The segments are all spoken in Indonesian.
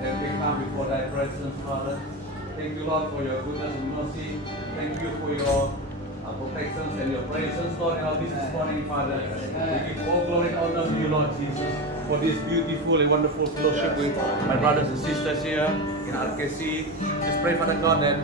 that we come before Thy presence, Father. Thank you, Lord, for your goodness and mercy. Thank you for your protections and your presence, Lord, in our this morning, Father. We give all glory and honor to you, Lord Jesus, for this beautiful and wonderful fellowship with my brothers and sisters here in RKC. Just pray, Father God, that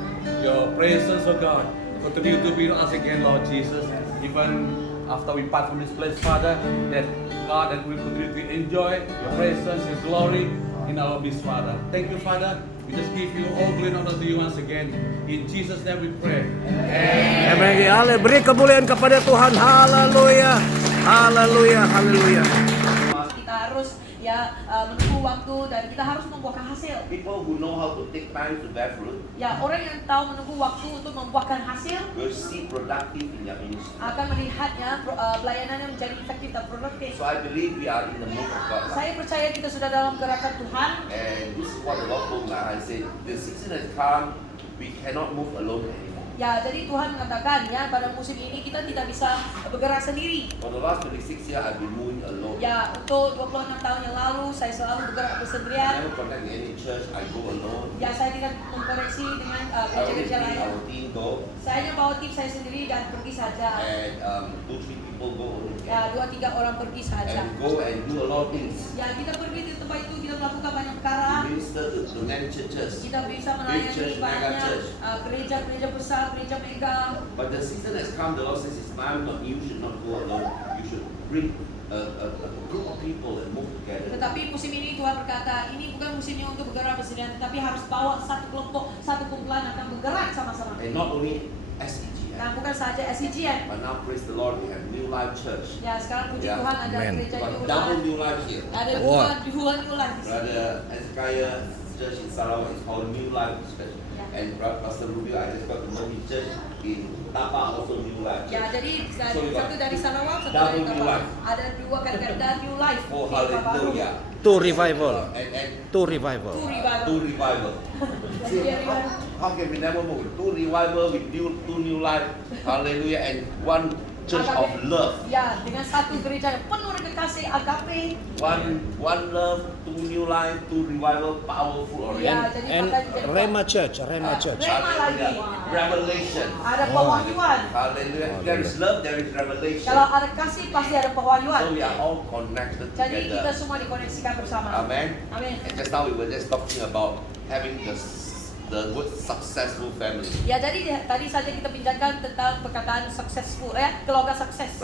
your presence, oh God, continue to be with us again, Lord Jesus. Even after we part from this place, Father, that God, that we continue to enjoy your presence, your glory in our midst, Father. Thank you, Father. We just give you all glory and honor to you once again. In Jesus' name we pray. Amen. Beri kemuliaan kepada Tuhan. Haleluya. Haleluya. Haleluya. Kita harus menunggu waktu dan kita harus membuahkan hasil. People who know how to take time to bear fruit Ya, orang yang tahu menunggu waktu untuk membuahkan hasil will see productive in their ministry. akan melihatnya pelayanannya menjadi efektif dan produktif. So I believe we are in the move of God. Saya percaya kita sudah dalam gerakan Tuhan. And this is what the Lord told me. I said, the season has come, we cannot move alone anymore. Ya, jadi Tuhan mengatakan ya pada musim ini kita tidak bisa bergerak sendiri. For the last 26 years, I've been moving alone. Ya, untuk 26 tahun yang lalu saya selalu bergerak I bersendirian. never connect with any church, I go alone. Ya, saya tidak mengkoneksi dengan I always gereja-gereja lead lain. our team go, Saya hanya bawa tim saya sendiri dan pergi saja. and 2-3 people go only. Ya, 2-3 orang pergi saja. And go and do a lot of things. Ya, kita pergi di tempat itu, kita melakukan banyak perkara. We minister to many churches. Kita bisa Big melayani church, mega banyak church. gereja-gereja besar, gereja mega. But the season has come, the Lord says it's time, not you should not go alone. You should bring a group of people and move together. Tetapi musim ini Tuhan berkata, ini bukan musimnya untuk bergerak bersendirian, tapi harus bawa satu kelompok, satu kumpulan akan bergerak sama-sama. And not only SEGN, Nah, bukan saja SCGN. but now praise the Lord, we have New Life Church. Ya, sekarang puji Ya. Tuhan ada Amen. gereja But New double Life. New Life here. Ada Wah. dua New Life di sini. Brother Hezekiah Church in Sarawak is called New Life Church. Yeah. And Pastor Rubio, I just got to know his church in Tapa, also New Life. Ya, jadi So we got satu dari Sarawak, satu double dari New Tapa. Life. Ada dua kata New Life. Oh, di Tapa Baru. hallelujah. Two revival. And Two revival. Two revival. two revival. See, how can we never move? Two revival with two new life. Hallelujah. And one church of love. Ya, dengan satu gereja yang penuh dengan kasih agape. One love, two new life, two revival, powerful Ya, already. jadi And makanya jadi Rema Church. Rema Church. Rema lagi. Revelation. Ada pewahyuan. Hallelujah. There is love, there is revelation. Kalau ada kasih pasti ada pewahyuan. So we are all connected Jadi kita together. semua dikoneksikan bersama. Amen. Amin. And just now we were just talking about having the word successful family. Ya, jadi tadi saja kita bincangkan tentang perkataan successful, keluarga sukses.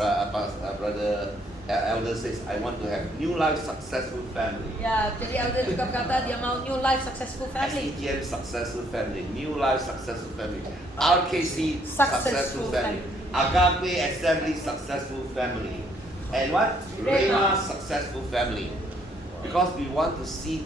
Brother Elder says, I want to have new life successful family. Ya, jadi Elder juga berkata dia mau new life successful family. SEGM successful family, new life successful family, RKC successful family, Agape Assembly successful family, and what? Rema successful family. Because we want to see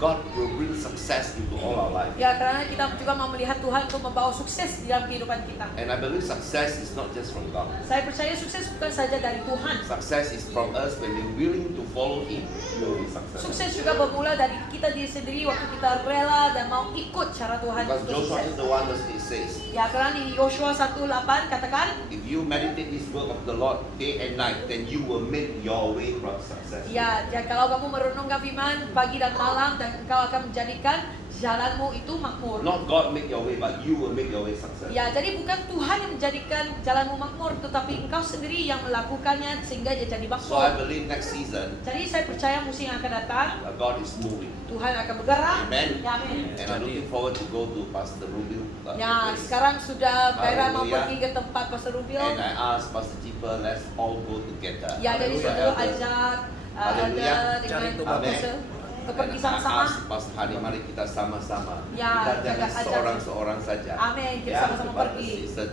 God will bring success into all our life. Ya, karena kita juga mau melihat Tuhan untuk membawa sukses di dalam kehidupan kita. And I believe success is not just from God. Saya percaya sukses bukan saja dari Tuhan. Success is from us when we're willing to follow Him. We will be successful. Sukses juga bermula dari kita diri sendiri waktu kita rela dan mau ikut cara Tuhan Because untuk Joshua sukses. is the one that it says, Ya, karena di Yosua 1:8 katakan, if you meditate this word of the Lord day and night, then you will make your way from success. ya kalau kamu merenungkan firman pagi dan malam dan engkau akan menjadikan jalanmu itu makmur. Not God make your way, but you will make your way success. Ya, jadi bukan Tuhan yang menjadikan jalanmu makmur, tetapi engkau sendiri yang melakukannya sehingga dia jadi So I makmur. believe next season, Jadi saya percaya musim yang akan datang God is moving. Tuhan akan bergerak. Amen. Ya, amin. And I'm looking forward to go to Pastor Rubio. Ya, sekarang sudah Kaira mau Hallelujah. pergi ke tempat Pastor Rubio. And I asked Pastor Jipa, let's all go together. Ya, jadi saya dulu ajak Hallelujah. ada Cari dengan itu Pastor untuk pergi And I sama-sama. asked Pastor Hani, mari kita sama-sama. Ya, Kita jangan ajak- seorang-seorang saja. Amin, kita Ya, sama-sama kepada pergi. Sister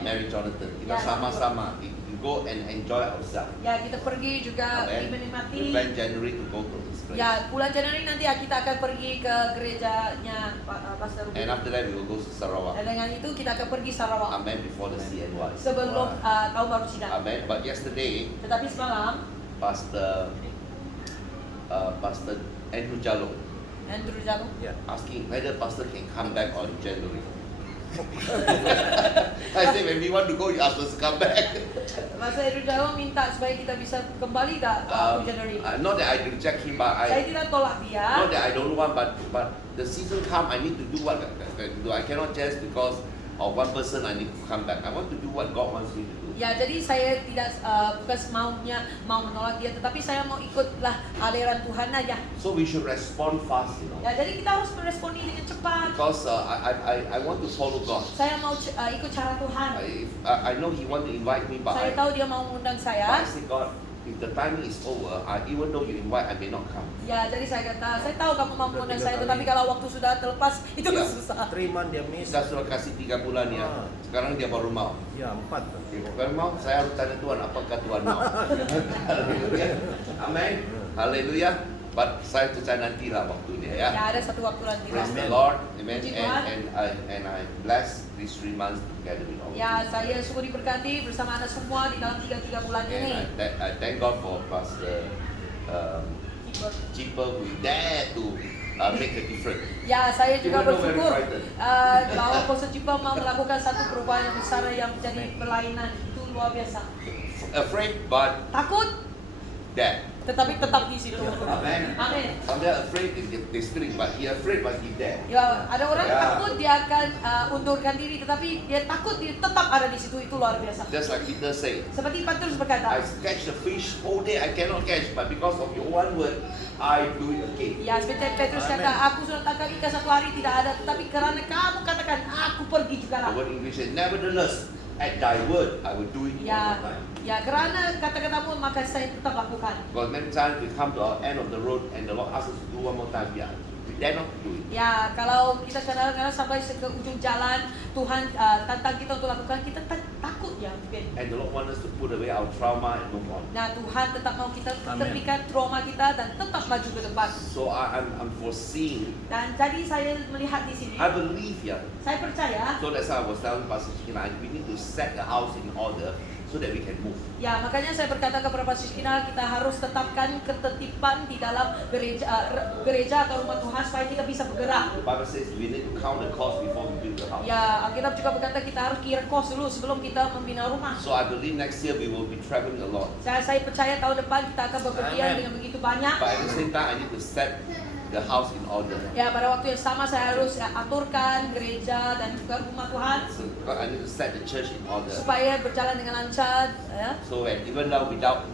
Mary Jonathan, kita Ya. sama-sama we go and enjoy ourselves. Ya, kita pergi juga Amen. menikmati. We plan January to go to this place. Ya, bulan Januari nanti kita akan pergi ke gerejanya Pastor And Rubio. after that we will go to Sarawak. Dan dengan itu kita akan pergi Sarawak Amen. Before the CNY. sebelum tahun baru Cina. Amen. But yesterday, Tetapi semalam Pastor Andrew Jalo Andrew Jago asking whether Pastor can come back on January. I say when we want to go, you ask us to come back. Masa Edwin Darwin minta supaya kita bisa kembali tak Januari. Not that I reject him, but Saya tidak tolak dia. not that I don't want, but the season come, I need to do what I do. I cannot just because of one person I need to come back. I want to do what God wants me to do. Ya, jadi saya tidak bukan mau menolak dia, tetapi saya mau ikutlah aliran Tuhan aja. So we should respond fast, Ya, jadi kita harus meresponi dengan cepat. because I want to follow God. Saya mau ikut cara Tuhan. I know He want to invite me, but Saya tahu dia mau mengundang I saya. say, God, if the timing is over, even though you invite, I may not come. Ya, jadi saya kata, saya tahu kamu mau mengundang saya, tetapi kalau waktu sudah terlepas itu Ya. susah. 3 months dia miss. Kita sudah kasih 3 bulan ya. Sekarang dia baru mau. Ya, 4. Dia baru mau. Saya harus tanya Tuhan, apakah Tuhan mau? Haleluya. Amin. Haleluya. But saya percaya nantilah waktunya ya. Ya, ada satu waktu nanti. Praise the Lord. Amen. Puji Tuhan. And I bless these 3 months together with all. Ya, saya sungguh diberkati bersama Anda semua di dalam 3 bulan ini. And I thank God for Pastor Chipper who dare to make a difference. Ya, saya juga Even though very bersyukur frightened. bahwa Pastor Cipa mau melakukan satu perubahan yang besar yang menjadi kelainan. Itu luar biasa. Afraid but Takut, dare. tetapi tetap di situ. Amen. Amin. Sometimes afraid they speak, but he afraid but he dare. Ya, ada orang Ya. takut dia akan undurkan diri, tetapi dia takut dia tetap ada di situ. Itu luar biasa. Just like Peter said, Seperti Petrus I berkata, catch the fish whole day, I cannot catch, but because of your one word, I do it again. ya seperti Petrus kata, aku sudah tangkap ikan 1 hari tidak ada, tetapi karena kamu katakan, aku pergi juga The lah. word English says, nevertheless, at thy word, I will do it one Ya, more time. ya karena kata-katamu maka saya tetap lakukan. Because many times we come to our end of the road and the Lord asks us to do one more time, we dare not do it. Ya, kalau kita kadang-kadang sampai ke ujung jalan, Tuhan tantang kita untuk lakukan, kita takut ya mungkin. And the Lord wants us to put away our trauma and move on. Nah, Tuhan tetap mau kita Amin. tepikan trauma kita dan tetap maju ke depan. So I'm foreseeing, Dan jadi saya melihat di sini, I believe saya percaya, So that's why I was telling Pastor Shikina, we need to set the house in order so that we can move. ya makanya saya berkata kepada Pastor Shikina, kita harus tetapkan ketertiban di dalam gereja atau rumah Tuhan supaya kita bisa bergerak. The Bible says we need to count the cost before we build the house. Ya, Alkitab juga berkata kita harus kira kos dulu sebelum kita membina rumah. So I believe next year we will be traveling a lot. Saya percaya tahun depan kita akan bepergian Amen. dengan begitu banyak. But at the same time, I need to set the house in order. Ya, pada waktu yang sama saya harus aturkan gereja dan juga rumah Tuhan So I need to set the church in order. supaya berjalan dengan lancar. Ya. So even though without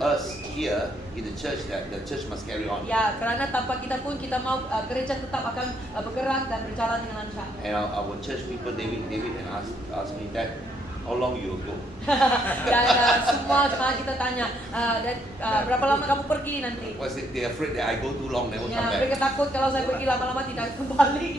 us here in the church, that the church must carry on. Ya, karena tanpa kita pun kita mau gereja tetap akan bergerak dan berjalan dengan lancar. And our church people, David and ask me that, how long you will go? Dan semua jemaat kita tanya, berapa lama kamu pergi nanti? Was it they're afraid that I go too long, they won't come Ya, back. mereka takut kalau saya pergi lama-lama tidak kembali.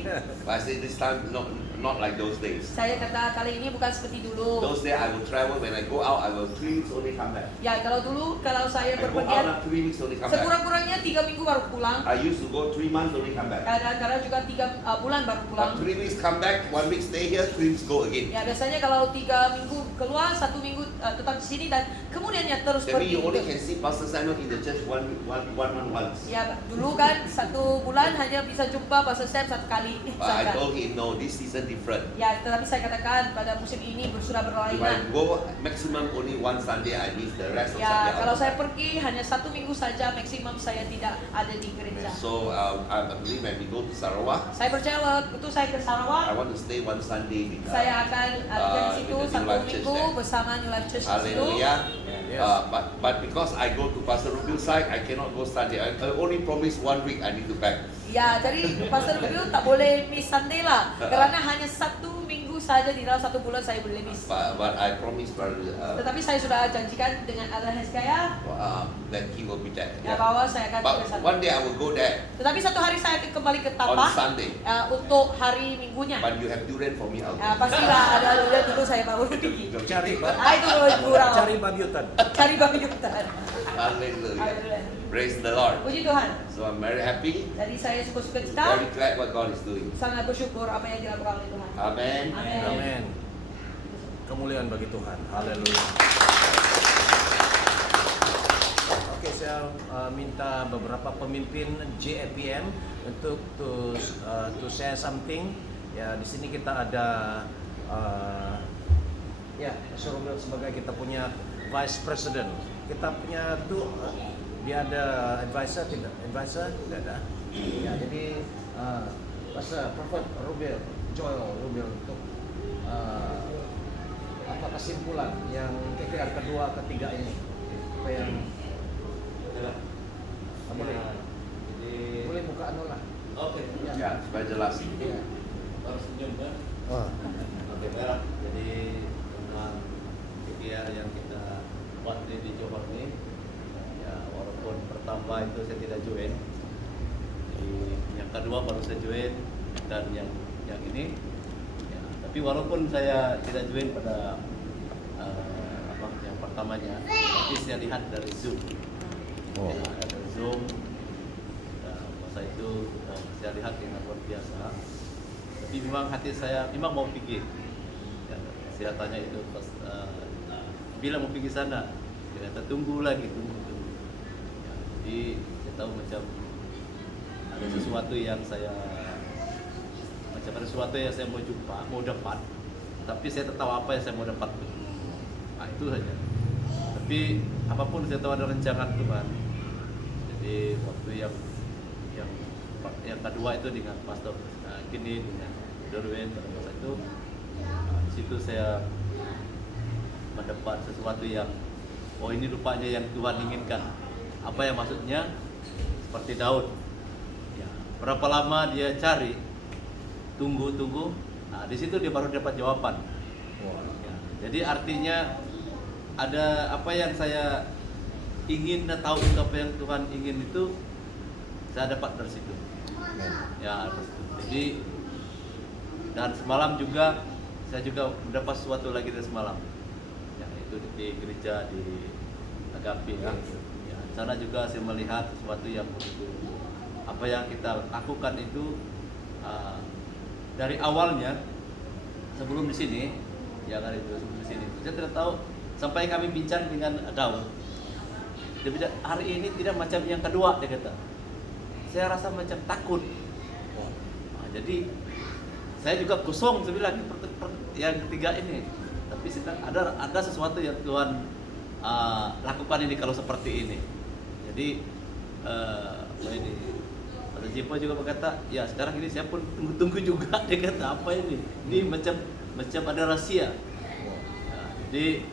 But I say this time not like those days. Saya kata kali ini bukan seperti dulu. Those days I will travel. When I go out, I will 3 weeks only come back. Ya, kalau dulu kalau saya I go out berpergian now 3 weeks only come back. sekurang-kurangnya 3 minggu baru pulang. I used to go 3 months only come back. Kadang-kadang juga 3 bulan baru pulang. But 3 weeks come back, 1 week stay here, 3 weeks go again. Ya, biasanya kalau 3 minggu keluar, 1 minggu tetap di sini dan kemudiannya terus That means you only pergi. can see Pastor Samuel in the church one month once. Ya, dulu kan 1 bulan hanya bisa jumpa Pastor Sam 1 kali. But I Misalkan. told him no, this season different. Ya, tetapi saya katakan pada musim ini sudah If I berlainan. go maximum only one Sunday, I miss the rest of Sunday. Ya, I kalau will saya come. pergi hanya 1 minggu saja maksimum saya tidak ada di gereja. So I believe when we go to Sarawak, Saya percaya waktu saya ke I Sarawak, want to stay one Sunday with saya akan ada di situ with the 1 New Life Church minggu there. bersama New Life Church di situ. Hallelujah. Yes. But because I go to Pastor Rubil side, I cannot go Sunday. I only promise 1 week I need to back. Ya, jadi Pastor Rubio tak boleh miss Sunday lah. Karena hanya 1 minggu saja di dalam 1 bulan saya boleh miss. But I promise Brother Tetapi saya sudah janjikan dengan Elder Hezekiah that he will be there. ya, bahwa saya akan But ke sana. one day I will go there Tetapi satu hari saya akan kembali ke on Tapah Sunday. untuk hari Minggunya. But you have durian for me, I'll go. Pastilah ada dulu dulu saya baru pergi. Cari Itu kurang. cari babi hutan. Cari babi hutan. Hallelujah. Praise the Lord. Puji Tuhan. So I'm very happy, Jadi saya suka cita, very glad what God is doing. sangat bersyukur apa yang dilakukan oleh Tuhan. Amen. Amin. Amin. Kemuliaan bagi Tuhan. Haleluya. Oke, saya minta beberapa pemimpin JFPM untuk to share something Ya, di sini kita ada ya, Pastor Romel sebagai kita punya Vice President. Kita punya tuh dia ada advisor tidak? Advisor tidak ada. Ya, jadi Pastor Prophet Romel, Joel Romel untuk apa kesimpulan yang yang kedua, ketiga ini? Apa yang boleh? Boleh buka anu lah. Oke. Ya, supaya jelas. Iya. Harus senyum kan? Oh. Oke, merah. Jadi tentang ikhtiar yang kita buat di Johor ini, ya walaupun pertama itu saya tidak join, jadi yang kedua baru saya join, dan yang ini, ya, tapi walaupun saya tidak join pada yang pertamanya, tapi saya lihat dari Zoom. Oh. Ya, dari Zoom. Masa itu saya lihat dengan luar biasa. Tapi memang hati saya memang mau pergi. Ya, saya tanya itu pas bila mau pergi sana, kita tunggu lagi, tunggu. Ya, jadi saya tahu macam ada sesuatu yang saya mau jumpa, mau dapat. Tapi saya tak tahu apa yang saya mau dapat. Nah, itu saja. Tapi apapun saya tahu ada rencana Tuhan. Jadi waktu yang kedua itu dengan Pastor Kini dengan Darwin pada masa itu, di situ saya mendapat sesuatu yang ini rupanya yang Tuhan inginkan. Apa yang maksudnya? Seperti Daud. Ya, berapa lama dia cari, tunggu. Nah, di situ dia baru dapat jawaban. Ya, jadi artinya ada apa yang saya ingin dan tahu itu apa yang Tuhan ingin itu saya dapat dari situ. Ya, jadi dan semalam juga saya juga mendapat sesuatu lagi dari semalam. Ya, itu di gereja di Agape ya. Ya, sana juga saya melihat sesuatu yang begitu apa yang kita lakukan itu dari awalnya sebelum di sini, ya kan itu sebelum di sini. Saya tidak tahu sampai kami bincang dengan Daud. Dia bilang hari ini tidak macam yang kedua, dia kata. Saya rasa macam takut. Nah, jadi saya juga kosong sebilang yang ketiga ini. Tapi sedang ada sesuatu yang Tuhan lakukan ini kalau seperti ini. Jadi ini Pak Jipo juga berkata, ya sekarang ini saya pun tunggu juga. Dia kata apa ini? Ini macam ada rahasia. Nah, jadi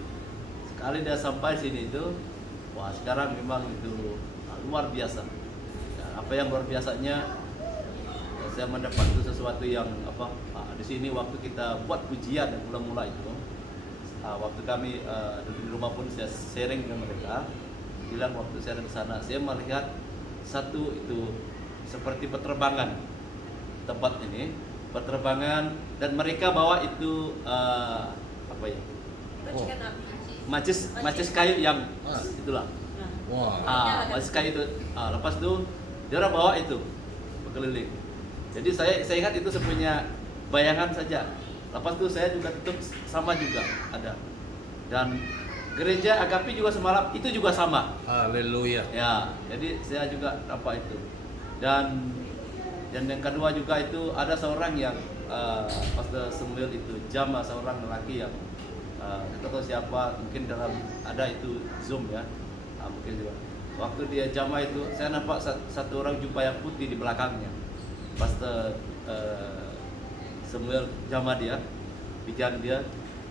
sekali dia sampai sini itu, wah sekarang memang itu luar biasa. Apa yang luar biasanya saya mendapat itu sesuatu yang di sini waktu kita buat pujian yang mula-mula itu waktu kami di rumah pun saya sharing dengan mereka, bilang waktu saya di sana saya melihat satu itu seperti penerbangan tempat ini, penerbangan, dan mereka bawa itu apa ya, macis kayu yang itulah. Macis kayu itu lepas itu dia orang bawa itu berkeliling. Jadi saya ingat itu sepunya bayangan saja. Lepas itu saya juga tutup sama juga ada. Dan gereja Agape juga semalam itu juga sama. Haleluya. Ya, jadi saya juga apa itu. Dan yang kedua juga itu ada seorang yang Pastor Samuel itu jama seorang lelaki yang tidak tahu siapa, mungkin dalam ada itu Zoom ya. Mungkin juga. Waktu dia jamaah itu, saya nampak satu orang jubah yang putih di belakangnya. Pastor Samuel jamaah dia, bijan dia.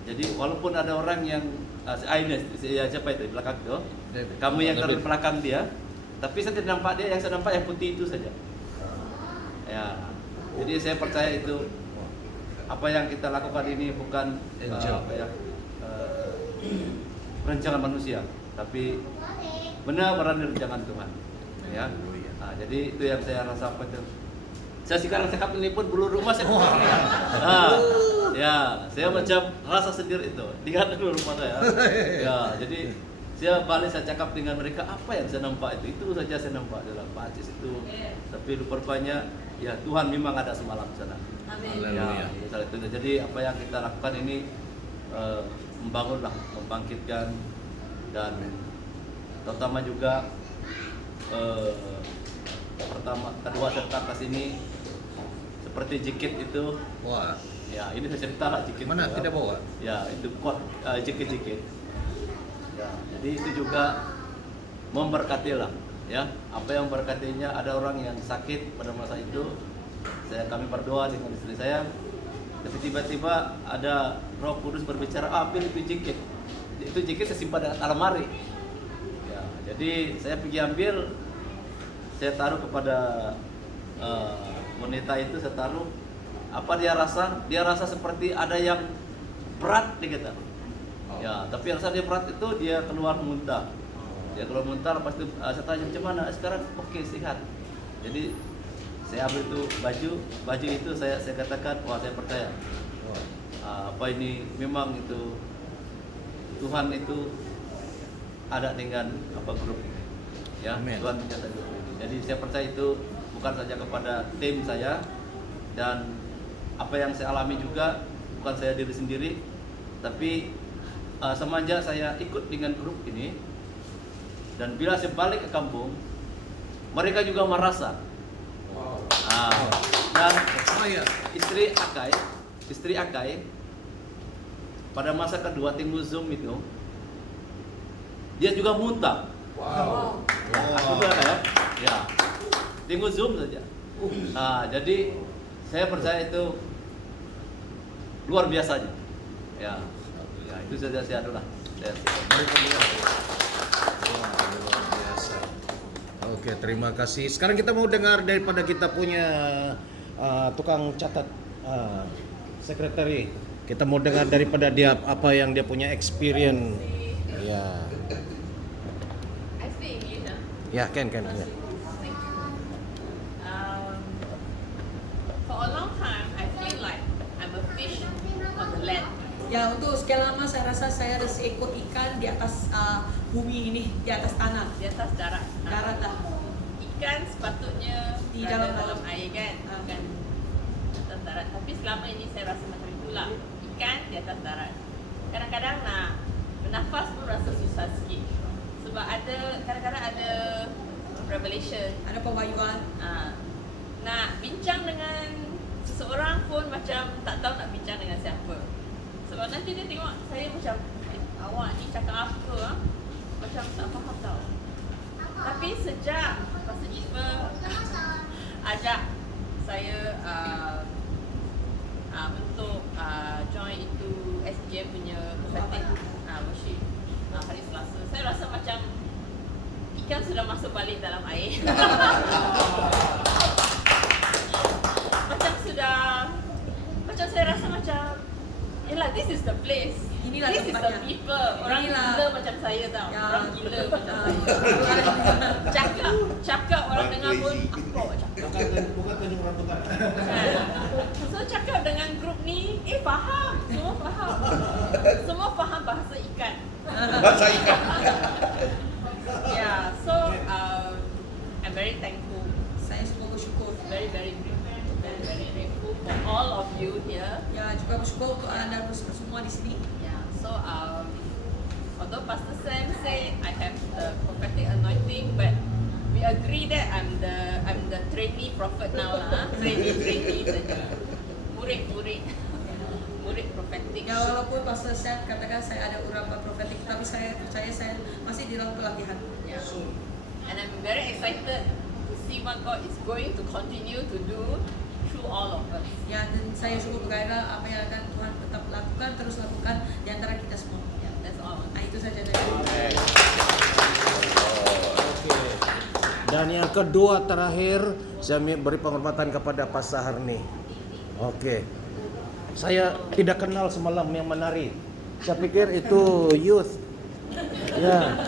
Jadi walaupun ada orang yang siapa itu di belakang itu, kamu yang terus di belakang dia, tapi saya tidak nampak dia, yang saya nampak yang putih itu saja. Ya, jadi saya percaya itu apa yang kita lakukan ini bukan rancangan manusia, tapi benar-benar rancangan Tuhan. Ya. Nah, jadi itu yang saya rasa apa itu. Saya sekarang cakap ini pun bulu rumah saya. Ya, saya macam rasa sendiri itu. Lihat dulu rumah saya. Ya, jadi saya balik saya cakap dengan mereka apa yang saya nampak itu saja saya nampak dalam pacis itu. Tapi rupanya ya Tuhan memang ada semalam di sana. Amin. Ya, itu. Jadi apa yang kita lakukan ini membangunlah, membangkitkan, dan terutama juga kedua serta ke sini seperti jaket itu. Wah, Ya, ini saya cerita lah jaket. mana juga. tidak bawa? Ya, itu jaket-jaket. Ya, jadi itu juga memberkati lah. Ya, apa yang memberkatinya, ada orang yang sakit pada masa itu, kami berdoa dengan istri saya, tapi tiba-tiba ada Roh Kudus berbicara, ambil itu jaket. Itu jaket saya simpan di almari. Ya, jadi saya pergi ambil, saya taruh kepada wanita itu, saya taruh. Apa dia rasa? Dia rasa seperti ada yang berat di kita. Ya, tapi rasa dia berat itu dia keluar muntah. Dia keluar muntah, lepas itu saya tanya macam mana? Sekarang oke, sehat. Jadi saya ambil itu baju itu saya katakan, wah saya percaya. Apa ini memang itu Tuhan itu ada dengan grup ya. Amen. Tuhan menyertai grup ini. Jadi saya percaya itu bukan saja kepada tim saya, dan apa yang saya alami juga bukan saya diri sendiri, tapi semenjak saya ikut dengan grup ini, dan bila saya balik ke kampung, mereka juga merasa. Dan istri Akai pada masa kedua tunggu Zoom itu, dia juga muntah. Wow. Aku juga ya, tunggu Zoom saja. Jadi saya percaya itu luar biasanya. Ya, itu saja saya adalah. Luar biasa. Oke, terima kasih. Sekarang kita mau dengar daripada kita punya tukang catat, sekretari. Kita mau dengar daripada dia apa yang dia punya experience. Ya. I speak English now. Ya, kan. Ya. Thank you. For a long time, I feel like I'm a fish on the land. Ya, untuk sekian lama saya rasa saya ada seekor ikan di atas bumi ini, di atas tanah, Di atas darat. darat lah. Ikan sepatutnya Di berada dalam dalam air kan, bukan atas darat. Tapi selama ini saya rasa macam itulah. Ikan di atas darat. Kadang-kadang nak bernafas pun rasa susah sikit. Sebab kadang-kadang ada revelation. Ada pewahyuan. Nak bincang dengan seseorang pun macam tak tahu nak bincang dengan siapa. Sebab nanti dia tengok saya macam, awak ni cakap apa? Macam tak faham tau. Tapi sejak Pastor Jennifer ajak saya untuk join itu SGM punya prophetic worship hari Selasa, saya rasa macam ikan sudah masuk balik dalam air. Macam saya rasa macam, this is the place. Inilah This is the tempatnya. people. Orang Inilah. gila macam saya tau. Ya. Orang gila macam saya. Cakap orang dengar pun apa awak cakap. Bukan tunjuk orang tukar. So cakap dengan grup ni, faham. Semua faham. Semua faham bahasa ikan. Bahasa ikan. Yeah, so I'm very thankful. Saya semua bersyukur. Very grateful. Very grateful for all of you here. Ya, juga bersyukur untuk anda semua di sini. Yeah, so although Pastor Sam said I have the prophetic anointing, but we agree that I'm the trainee prophet now lah. Trainee saja. Murid prophetic. Ya, walaupun Pastor Sam katakan saya ada urapan profetik, tapi saya percaya saya masih di dalam pelatihan. Yeah. And I'm very excited to see what God is going to continue to do through all of us. Ya, dan saya sungguh bergairah apa yang akan Tuhan tetap lakukan, terus lakukan di antara kita semua. Yeah, that's all. Itu saja dari saya. Oke. Dan yang kedua terakhir, saya beri penghormatan kepada Pak Saharni. Oke. Saya tidak kenal semalam yang menari. Saya pikir itu youth. Ya.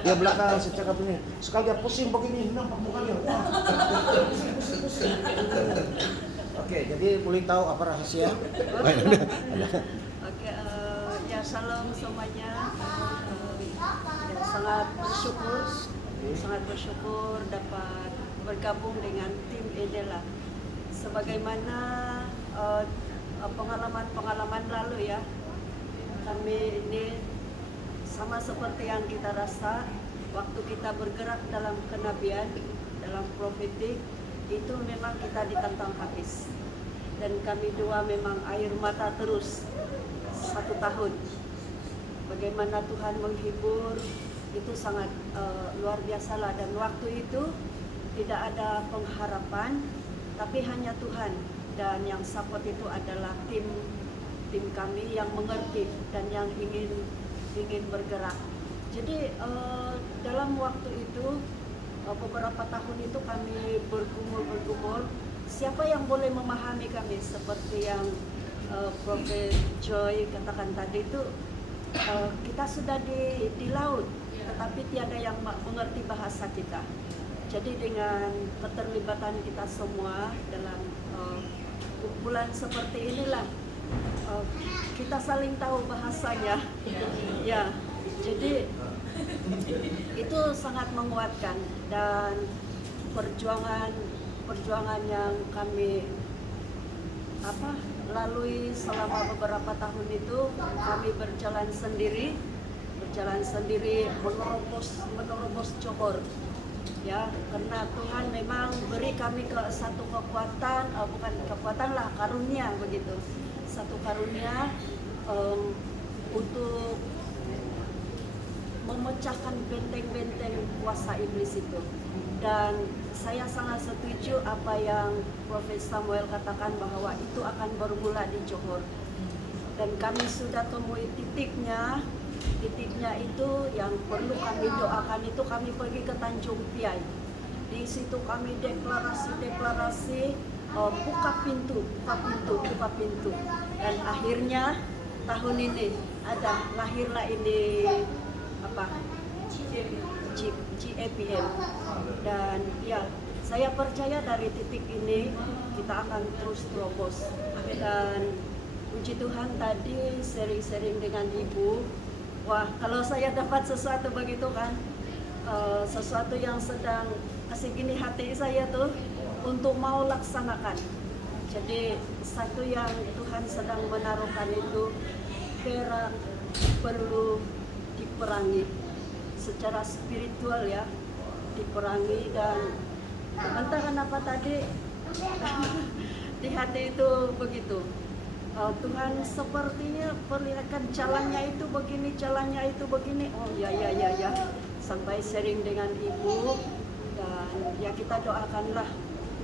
Dia belakang saya cakap ini. Sekali dia pusing begini, nampak mukanya. Wah. Pusing. Oke, jadi boleh tahu apa rahasia? Oke, ya salam semuanya. Sangat bersyukur dapat bergabung dengan tim Edela. Sebagaimana pengalaman lalu ya, kami ini sama seperti yang kita rasa waktu kita bergerak dalam kenabian, dalam profetik, itu memang kita ditantang habis. dan kami dua memang air mata terus 1 tahun. Bagaimana Tuhan menghibur itu sangat luar biasa lah, dan waktu itu tidak ada pengharapan, tapi hanya Tuhan, dan yang support itu adalah tim kami yang mengerti dan yang ingin bergerak. Jadi dalam waktu itu beberapa tahun itu kami bergumul, siapa yang boleh memahami kami, seperti yang Prophet Joy katakan tadi itu, kita sudah di laut, tetapi tiada yang mengerti bahasa kita. Jadi dengan keterlibatan kita semua dalam kumpulan seperti inilah, kita saling tahu bahasanya, ya. Jadi itu sangat menguatkan, dan perjuangan yang kami lalui selama beberapa tahun itu, kami berjalan sendiri menerobos Johor, ya, karena Tuhan memang beri kami satu kekuatan, bukan kekuatan lah, karunia begitu, satu karunia untuk memecahkan benteng-benteng kuasa iblis itu. Dan saya sangat setuju apa yang Prophet Samuel katakan, bahwa itu akan bermula di Johor, dan kami sudah temui titiknya itu yang perlu kami doakan. Itu kami pergi ke Tanjung Piai, di situ kami deklarasi buka pintu, dan akhirnya tahun ini lahirlah ini GAPM. Dan ya, saya percaya dari titik ini kita akan terus terobos. Dan puji Tuhan, tadi sering-sering dengan Ibu, wah, kalau saya dapat sesuatu begitu kan, sesuatu yang sedang kasih gini hati saya tuh untuk mau laksanakan. Jadi satu yang Tuhan sedang menaruhkan itu, perak perlu diperangi secara spiritual, ya, diperangi. Dan entah kenapa tadi di hati itu begitu, Tuhan sepertinya perlihatkan jalannya itu begini, oh ya, sampai sharing dengan Ibu, dan ya kita doakanlah.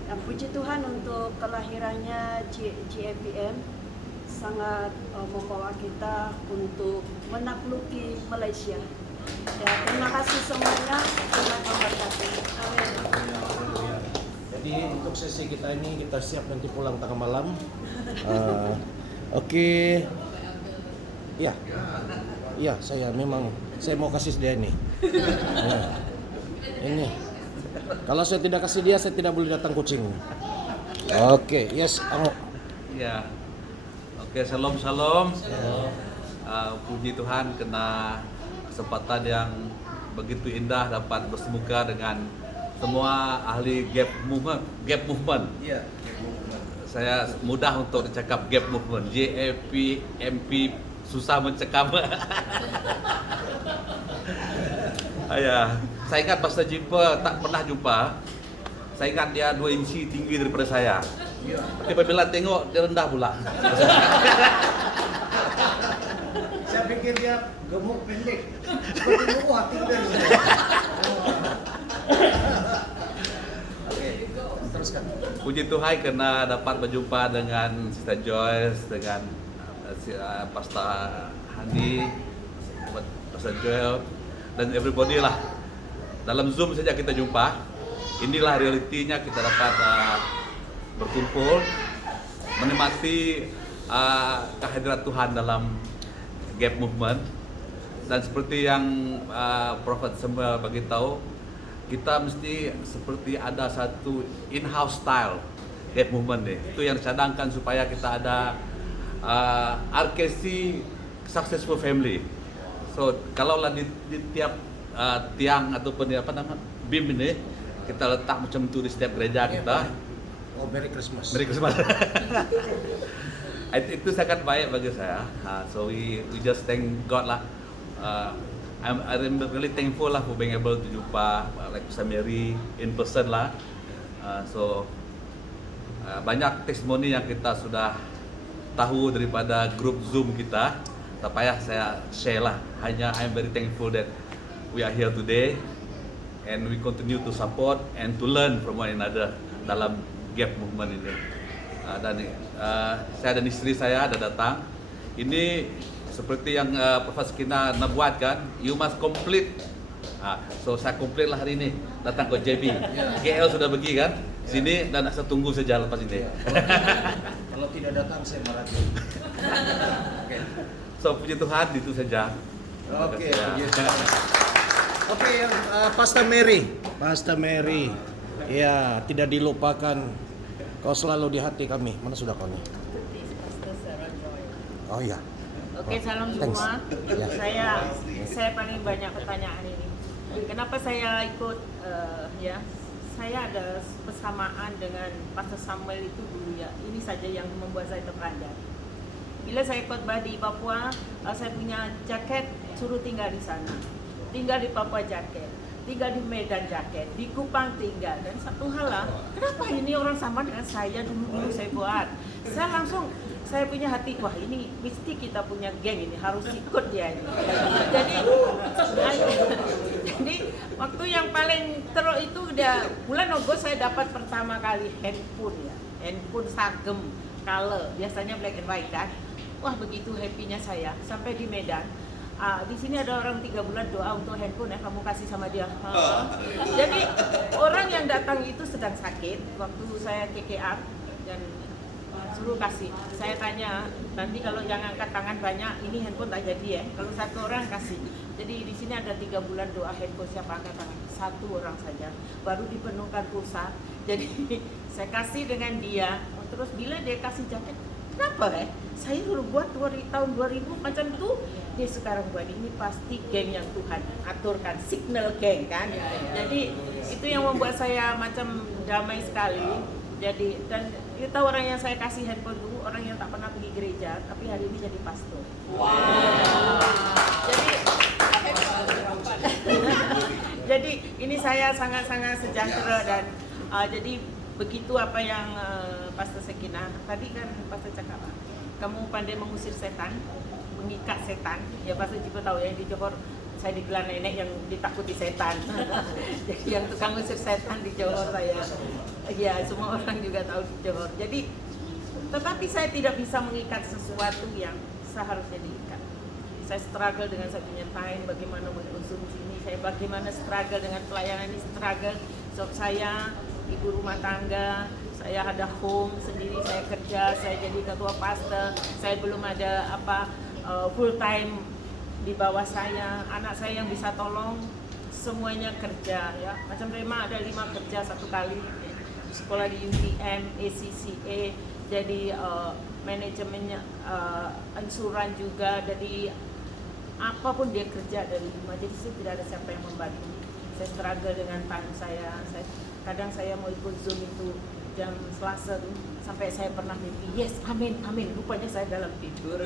Dan puji Tuhan untuk kelahirannya GAPM sangat membawa kita untuk menakluki Malaysia. Ya, terima kasih semuanya, Tuhan memberkati. Amin. Jadi untuk sesi kita ini kita siap nanti pulang tengah malam. Oke. Ya, saya mau kasih dia ini. Ya. Ini. Kalau saya tidak kasih dia, saya tidak boleh datang kucing. Oke, yes, Ya, oke, shalom. Puji Tuhan kena kesempatan yang begitu indah dapat bersemuka dengan semua ahli gap movement. Iya. Saya mudah untuk dicakap gap movement, JAP, MP, susah mencakap. Ya, saya ingat pas saya tak pernah jumpa. Saya ingat dia 2 inci tinggi daripada saya. Tapi apabila tengok dia rendah pula. Saya pikir dia gemuk pendek. Seperti buah tinggi dari saya. Oke, teruskan. Puji Tuhan karena dapat berjumpa dengan Sister Joyce, dengan Pastor Hani, Pastor Joel, dan everybody lah. Dalam Zoom saja kita jumpa. Inilah realitinya, kita dapat berkumpul, menikmati kehadiran Tuhan dalam Gap Movement. Dan seperti yang Prophet Samuel bagi tahu, kita mesti seperti ada satu in-house style Gap Movement nih. Itu yang dicadangkan supaya kita ada RKC Successful Family. So kalaulah di tiap tiang ataupun BIM ini kita letak macam itu di setiap gereja kita. Oh, Merry Christmas. Merry Christmas. Itu sangat baik bagi saya. So we just thank God lah. I'm really thankful lah for being able to jumpa like Sister Mary in person lah. So banyak testimoni yang kita sudah tahu daripada grup Zoom kita. Tak payah saya share lah. Hanya I'm very thankful that we are here today and we continue to support and to learn from one another dalam gap movement ini. Saya dan istri saya ada datang. Ini seperti yang Prof. Kina buat kan, you must complete. So saya complete lah hari ini datang ke JB. GL sudah pergi kan, sini dan saya tunggu saja lepas ini. Kalau tidak datang saya marahi. Oke. So puji Tuhan itu saja. Oke, puji Tuhan. Oke, Pastor Mary, ya tidak dilupakan. Kau selalu di hati kami. Mana sudah kau nih? Oh iya. Oke, salam Thanks. semua. Ya. Saya paling banyak pertanyaan ini. Kenapa saya ikut? Saya ada persamaan dengan Pastor Samuel itu dulu ya. Ini saja yang membuat saya terperanjat. Bila saya khotbah di Papua, saya punya jaket, suruh tinggal di sana. Tinggal di Papua jaket, tinggal di Medan jaket, di Kupang tinggal. Dan satu hal lah, kenapa ini orang sama dengan saya dulu saya buat? Saya punya hati, wah ini mesti kita punya geng ini, harus ikut dia ini. Jadi waktu yang paling teruk itu udah bulan Agustus saya dapat pertama kali handphone ya, handphone Sagem color, biasanya black and white kan. Wah begitu happy-nya saya sampai di Medan. Di sini ada orang 3 bulan doa untuk handphone ya, kamu kasih sama dia. Jadi orang yang datang itu sedang sakit waktu saya KKR dan suruh kasih. Saya tanya, nanti kalau yang angkat tangan banyak, ini handphone tak jadi ya. Kalau satu orang kasih. Jadi di sini ada 3 bulan doa handphone siapa angkat tangan? Satu orang saja. Baru dipenuhkan pulsa. Jadi saya kasih dengan dia. Terus bila dia kasih jaket, kenapa ya? Saya dulu buat tahun 2000 macam itu. Dia sekarang buat ini pasti geng yang Tuhan aturkan, signal geng kan. Jadi itu yang membuat saya macam damai sekali. Jadi dan kita orang yang saya kasih handphone dulu orang yang tak pernah pergi gereja tapi hari ini jadi pastor. Jadi ini saya sangat-sangat sejahtera dan jadi begitu apa yang Pastor Sekina tadi kan Pastor cakap, kamu pandai mengusir setan, mengikat setan. Ya Pastor juga tahu ya di Johor saya digelar nenek yang ditakuti setan. Jadi yang tukang usir setan di Johor saya. Ya semua orang juga tahu di Johor. Jadi tetapi saya tidak bisa mengikat sesuatu yang seharusnya diikat. Saya struggle dengan saya punya time, bagaimana mengusung sini, saya bagaimana struggle dengan pelayanan ini, struggle. So saya ibu rumah tangga, saya ada home sendiri, saya kerja, saya jadi ketua pastor, saya belum ada full time di bawah saya, anak saya yang bisa tolong semuanya kerja ya. Macam Rema ada 5 kerja satu kali, sekolah di UTM, ACCA, jadi manajemennya ansuran juga, jadi apapun dia kerja dari rumah, jadi saya tidak ada siapa yang membantu. Saya struggle dengan time saya kadang saya mau ikut Zoom itu jam Selasa tuh, sampai saya pernah mimpi, yes, amin, rupanya saya dalam tidur.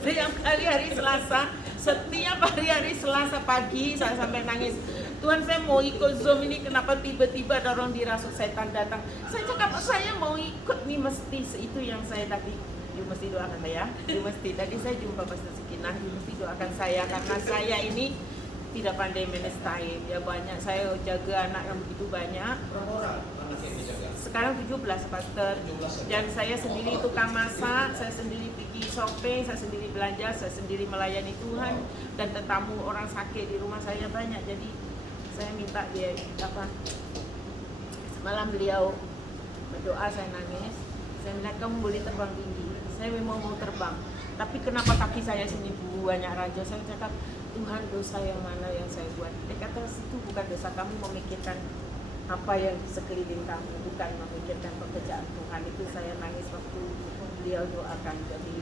Setiap hari Selasa, setiap hari Selasa pagi saya sampai nangis, Tuhan saya mau ikut Zoom ini, kenapa tiba-tiba ada orang dirasuk setan datang. Saya cakap, saya mau ikut nih, mesti itu yang saya tadi. You mesti doakan saya, you mesti. Tadi saya jumpa Pastor Sekinah, you mesti doakan saya, karena saya ini tidak pandai manage time, ya banyak saya jaga anak yang begitu banyak. Sekarang 17 pastor, dan saya sendiri tukang masak, saya sendiri pergi shopping, saya sendiri belanja, saya sendiri melayani Tuhan, dan tetamu orang sakit di rumah saya banyak. Jadi saya minta dia semalam beliau berdoa, saya nangis, saya bilang kamu boleh terbang tinggi, saya memang mau terbang, tapi kenapa kaki saya sini banyak raja. Saya cakap, Tuhan, dosa yang mana yang saya buat? Dia kata, itu bukan dosa, kamu memikirkan apa yang di sekeliling kamu, bukan memikirkan pekerjaan Tuhan. Itu saya nangis waktu beliau doakan. Jadi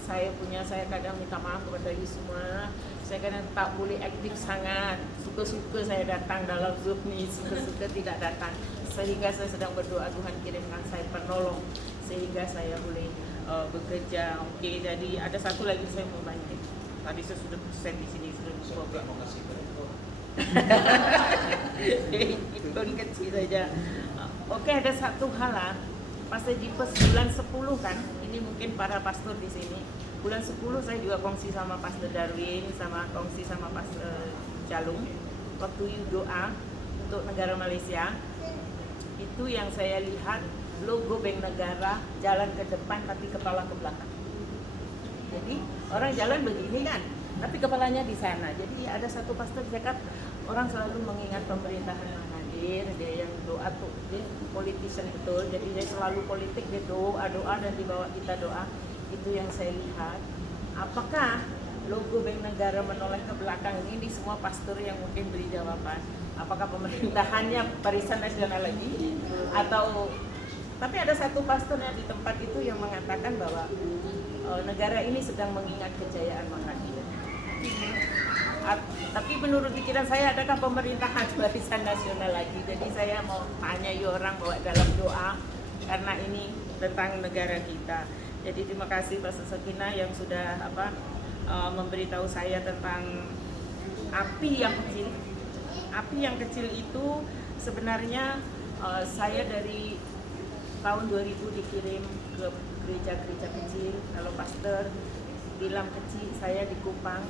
saya kadang minta maaf kepada you semua. Saya kadang tak boleh aktif sangat. Suka-suka saya datang dalam Zoom ni, suka-suka tidak datang. Sehingga saya sedang berdoa, Tuhan kirimkan saya penolong sehingga saya boleh bekerja. Okey, jadi ada satu lagi saya mau banyak. Tadi saya sudah present di sini, sudah disebut. ikon kecil saja. Oke, ada satu hal lah. Pastor Jipes bulan 10 kan, ini mungkin para pastor di sini. Bulan 10 saya juga kongsi sama Pastor Darwin, kongsi sama Pastor Jalung. Waktu doa untuk negara Malaysia, itu yang saya lihat logo bank negara jalan ke depan tapi kepala ke belakang. Jadi orang jalan begini kan, tapi kepalanya di sana. Jadi ada satu pastor cakap orang selalu mengingat pemerintahan Mahathir, dia yang doa tuh, dia politician betul. Jadi dia selalu politik, dia doa dan dibawa kita doa. Itu yang saya lihat. Apakah logo bank negara menoleh ke belakang ini semua pastor yang mungkin beri jawaban? Apakah pemerintahannya Barisan Nasional lagi atau tapi ada satu pastor yang di tempat itu yang mengatakan bahwa negara ini sedang mengingat kejayaan Mahathir. Tapi menurut pikiran saya, adakah pemerintahan Barisan Nasional lagi? Jadi saya mau tanya orang bahwa dalam doa karena ini tentang negara kita. Jadi terima kasih Pastor Sakina yang sudah memberitahu saya tentang api yang kecil. Api yang kecil itu sebenarnya saya dari tahun 2000 dikirim ke gereja-gereja kecil. Kalau pastor tilam kecil, saya di Kupang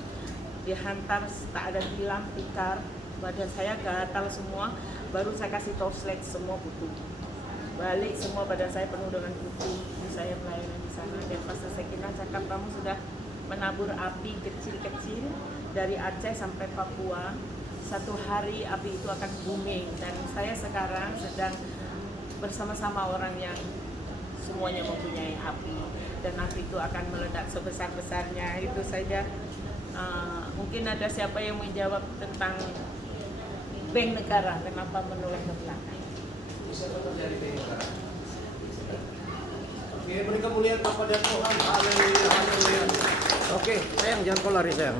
dihantar tak ada tilam, tikar, badan saya gatal semua. Baru saya kasih toslet semua butuh. Balik semua badan saya penuh dengan kutu. Saya melayani di sana. Dan Pastor Sakina cakap kamu sudah menabur api kecil-kecil dari Aceh sampai Papua. Satu hari api itu akan booming. Dan saya sekarang sedang bersama-sama orang yang semuanya mempunyai api. Dan api itu akan meledak sebesar-besarnya. Itu saja. Mungkin ada siapa yang menjawab tentang bank negara, kenapa menoleh ke belakang? Oke, beri kemuliaan kepada Tuhan. Haleluya, haleluya. Oke, sayang jangan kau lari sayang.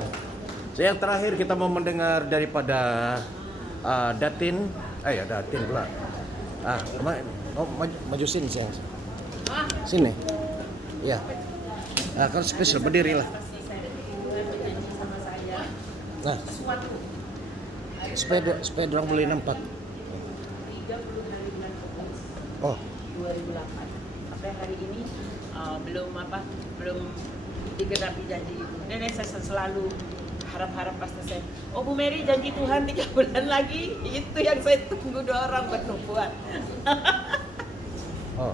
Sayang, terakhir kita mau mendengar daripada Datin. Ya Datin pula. Maju sini sayang. Sini. Ya. Kan spesial berdirilah. Nah, supaya orang boleh nampak. 30 hari bulan Agustus Oh, 2008 sampai hari ini belum digenapi janji itu. Dan saya selalu harap pastor saya, oh Bu Mary janji Tuhan 3 bulan lagi, itu yang saya tunggu, doa orang bernubuat. oh.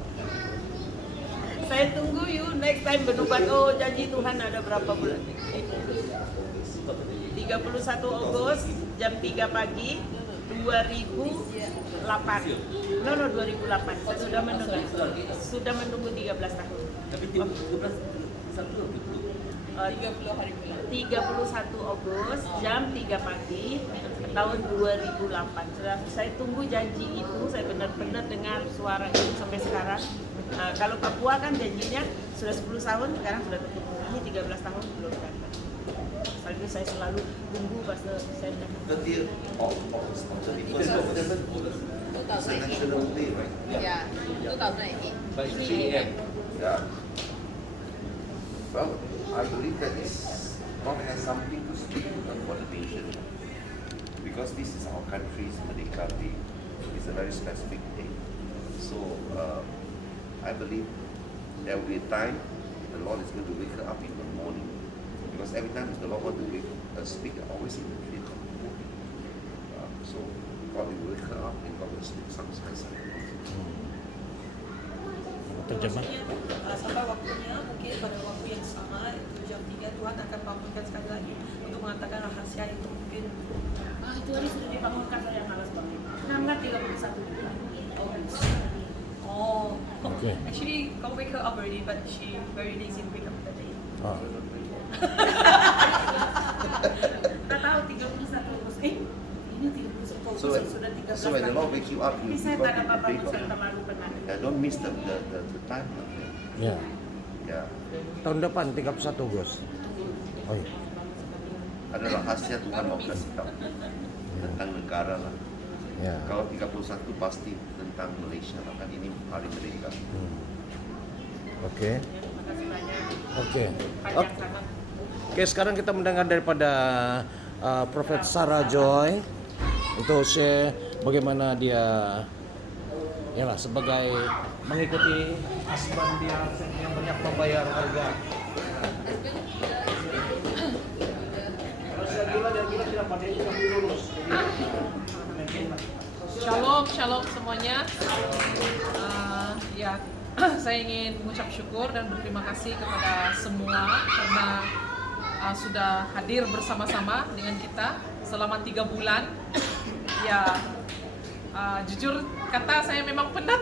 Saya tunggu next time bernubuat, oh janji Tuhan ada berapa bulan? 31 Agustus jam 3 pagi 2008. 2008. Sudah menunggu 13 tahun. Tapi 31 hari bulan. 31 Agustus jam 3 pagi tahun 2008. Saya tunggu janji itu, saya benar-benar dengar suara itu sampai sekarang. Kalau Papua kan janjinya sudah 10 tahun, sekarang sudah tertutup. Ini 13 tahun belum datang. Jadi saya selalu tunggu pas saya datang. 30th of August, 31st of September. It's a national day, right? Yeah, 2008. By 3 AM. Yeah. Well, I believe that this God has something to speak for the nation. Because this is our country's Merdeka Day. It's a very specific day. So, I believe there will be a time the Lord is going to wake her up in the morning. Because every time the Lord wants to speak, always in the morning. So God will wake her up and God will speak some special. Terjemah. Sampai waktunya mungkin pada waktu yang sama itu jam 3 Tuhan akan bangunkan sekali lagi untuk mengatakan rahasia itu mungkin Itu hari sudah dibangunkan, saya malas banget. Tanggal 31 Agustus. oh Okay. actually God wake her up already but she very lazy to wake up that day. Oh. Kita tahu 31 Agustus. Ini 31 Agustus sudah 13 So when the Lord wake you up, you Ini saya tak ada got to apa-apa break pun, saya up. tak malu pernah. Don't miss the time. Ya. Yeah. Tahun depan 31 Agustus. Oh iya. Ada rahasia Tuhan mau kasih tahu tentang negara lah. Ya. Kalau 31 pasti tentang Malaysia lah, kan ini hari merdeka. Oke. Terima kasih banyak. Oke. Panjang sangat. Oke, sekarang kita mendengar daripada Prophet Sarah Joy untuk share bagaimana dia ya lah sebagai mengikuti husband dia yang banyak membayar harga. Kalau sudah gila dan gila tidak pandai itu lebih lurus. Shalom, shalom semuanya. Ya, saya ingin mengucap syukur dan berterima kasih kepada semua karena sudah hadir bersama-sama dengan kita selama 3 bulan. Ya, jujur kata saya memang penat.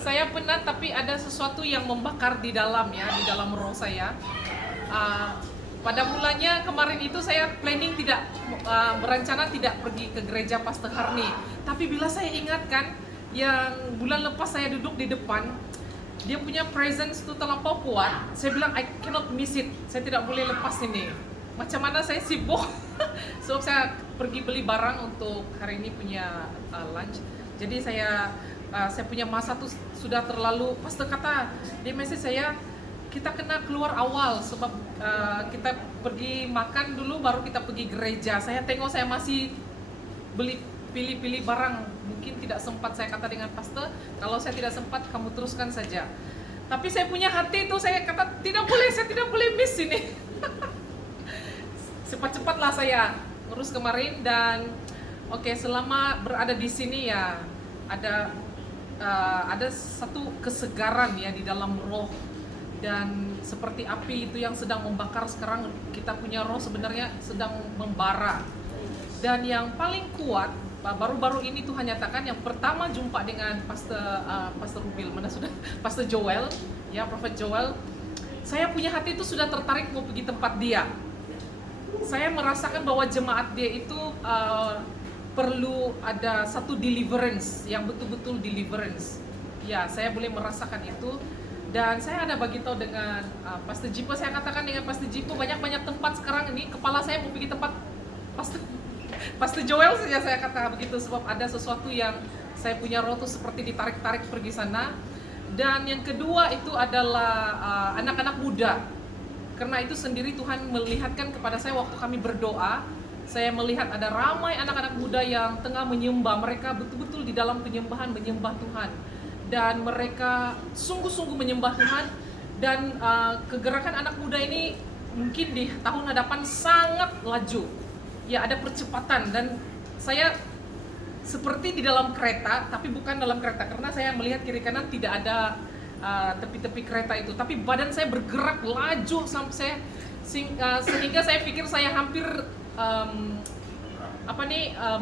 Saya penat, tapi ada sesuatu yang membakar di dalam ya, di dalam roh saya. Pada mulanya kemarin itu saya planning tidak berencana tidak pergi ke gereja Pastor Harni. Tapi bila saya ingatkan yang bulan lepas saya duduk di depan, dia punya presence itu terlampau kuat. Saya bilang I cannot miss it. Saya tidak boleh lepas ini. Macam mana saya sibuk. So saya pergi beli barang untuk hari ini punya lunch. Jadi saya punya masa tuh sudah terlalu. Pastor kata di message saya, kita kena keluar awal sebab kita pergi makan dulu baru kita pergi gereja. Saya tengok saya masih pilih-pilih barang. Mungkin tidak sempat, saya kata dengan pastor, kalau saya tidak sempat kamu teruskan saja. Tapi saya punya hati itu, saya kata saya tidak boleh miss ini. Cepat-cepatlah saya ngurus kemarin dan selama berada di sini ya ada satu kesegaran ya di dalam roh. Dan seperti api itu yang sedang membakar sekarang, kita punya roh sebenarnya sedang membara. Dan yang paling kuat, baru-baru ini Tuhan nyatakan, yang pertama jumpa dengan Pastor Rubil, mana sudah, Pastor Joel, ya Prophet Joel, saya punya hati itu sudah tertarik mau pergi tempat dia. Saya merasakan bahwa jemaat dia itu perlu ada satu deliverance, yang betul-betul deliverance. Ya, saya boleh merasakan itu. Dan saya ada bagi tahu dengan Pastor Jipo, saya katakan dengan Pastor Jipo, banyak-banyak tempat sekarang ini, kepala saya mau pergi tempat Pastor Joel saja, saya kata begitu, sebab ada sesuatu yang saya punya roh tuh seperti ditarik-tarik pergi sana. Dan yang kedua itu adalah anak-anak muda. Karena itu sendiri Tuhan melihatkan kepada saya waktu kami berdoa, saya melihat ada ramai anak-anak muda yang tengah menyembah, mereka betul-betul di dalam penyembahan menyembah Tuhan. Dan mereka sungguh-sungguh menyembah Tuhan. Dan kegerakan anak muda ini mungkin di tahun hadapan sangat laju. Ya, ada percepatan dan saya seperti di dalam kereta, tapi bukan dalam kereta karena saya melihat kiri kanan tidak ada tepi-tepi kereta itu, tapi badan saya bergerak laju sampai sehingga saya pikir saya hampir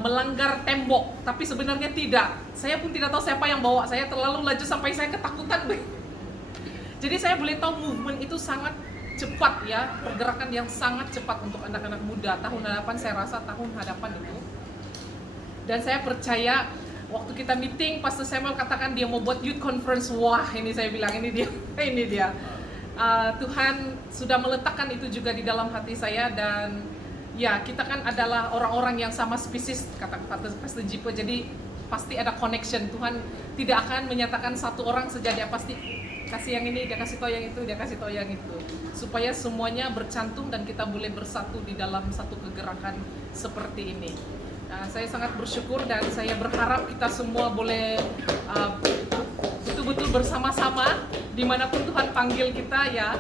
melanggar tembok, tapi sebenarnya tidak. Saya pun tidak tahu siapa yang bawa saya, terlalu laju sampai saya ketakutan. Jadi saya boleh tahu movement itu sangat cepat ya, pergerakan yang sangat cepat untuk anak-anak muda. Tahun hadapan saya rasa tahun hadapan itu. Dan saya percaya waktu kita meeting, Pastor Samuel katakan dia mau buat youth conference. Wah, ini saya bilang ini dia. Tuhan sudah meletakkan itu juga di dalam hati saya. Dan ya, kita kan adalah orang-orang yang sama spesies, kata Pastor Jipo. Jadi pasti ada connection. Tuhan tidak akan menyatakan satu orang saja, dia pasti kasih yang ini, dia kasih tahu yang itu, dia kasih tahu yang itu, supaya semuanya bercantum dan kita boleh bersatu di dalam satu kegerakan seperti ini. Saya sangat bersyukur dan saya berharap kita semua boleh betul-betul bersama-sama dimanapun Tuhan panggil kita ya,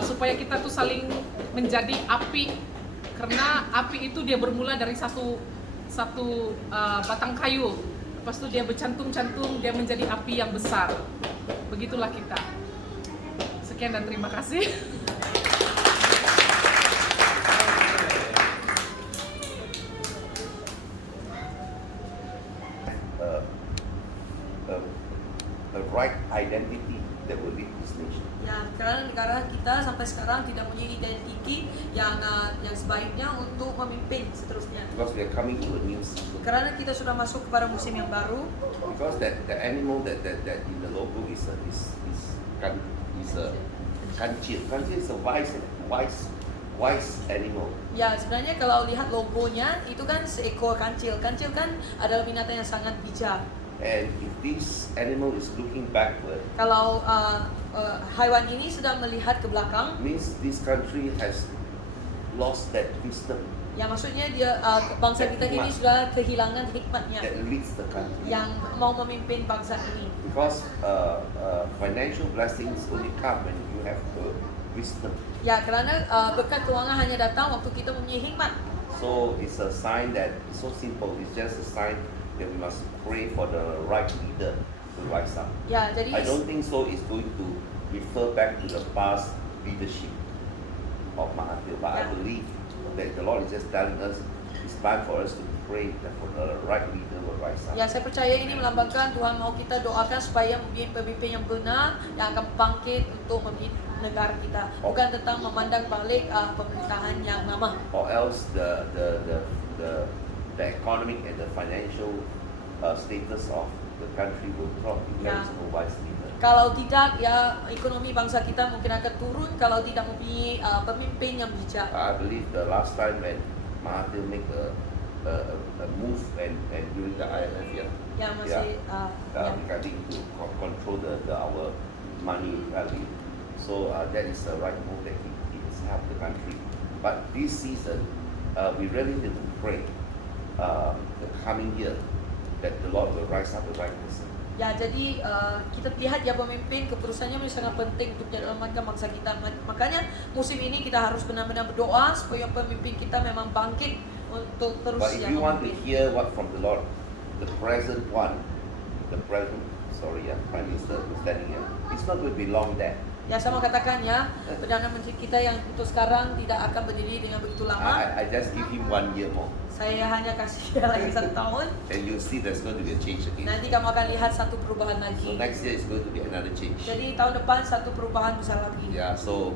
supaya kita tuh saling menjadi api, karena api itu dia bermula dari satu batang kayu, lepas itu dia bercantum-cantum, dia menjadi api yang besar. Begitulah kita. Sekian dan terima kasih. The right identity that will lead this nation. Ya, karena negara kita sampai sekarang tidak punya identiti yang sebaiknya untuk memimpin seterusnya. Because we are coming to a new season. Karena kita sudah masuk kepada musim yang baru. Because the animal that in the logo is a kancil. Kancil is a wise animal. Ya, sebenarnya kalau lihat logonya itu kan seekor kancil. Kancil kan adalah binatang yang sangat bijak. And if this animal is looking backward, kalau haiwan ini sedang melihat ke belakang, means this country has lost that wisdom. Ya maksudnya dia bangsa kita ini sudah kehilangan hikmatnya that leads the country. yang mau memimpin bangsa ini. Because financial blessings only come when you have wisdom. Ya karena berkat keuangan hanya datang waktu kita mempunyai hikmat. So it's a sign that it's so simple. It's just a sign that we must pray for the right leader to rise up. Ya jadi I don't think so. It's going to refer back to the past leadership of Mahathir, but I Yeah. believe that the Lord is just telling us it's time for us to pray that for the right leader will rise up. Ya saya percaya ini melambangkan Tuhan mau kita doakan supaya mempunyai pemimpin yang benar yang akan bangkit untuk memimpin negara kita. Bukan tentang memandang balik pemerintahan yang lama. Or else the economic and the financial status of the country will drop if there is no wise leader. Kalau tidak ya ekonomi bangsa kita mungkin akan turun kalau tidak mempunyai pemimpin yang bijak. I believe the last time when Mahathir make a move and during the IMF Yang masih regarding to control our money value. So that is the right move that he has helped the country. But this season, we really need to pray the coming year that the Lord will rise up the right person. Ya jadi kita lihat ya pemimpin keputusannya menjadi sangat penting untuk menyelamatkan bangsa kita. Makanya musim ini kita harus benar-benar berdoa supaya pemimpin kita memang bangkit untuk terus But if yang you want to memimpin. hear what from the Lord, the present one, Prime Minister who's standing here, it's not going to be long there. Ya sama katakan ya, Perdana Menteri kita yang untuk sekarang tidak akan berdiri dengan begitu lama. I just give him 1 year more, Saya hanya kasih dia lagi 1 tahun. and you'll see there's going to be a change again. Nanti kamu akan lihat satu perubahan So lagi. next year is going to be another change. Jadi tahun depan satu perubahan besar lagi. Yeah, so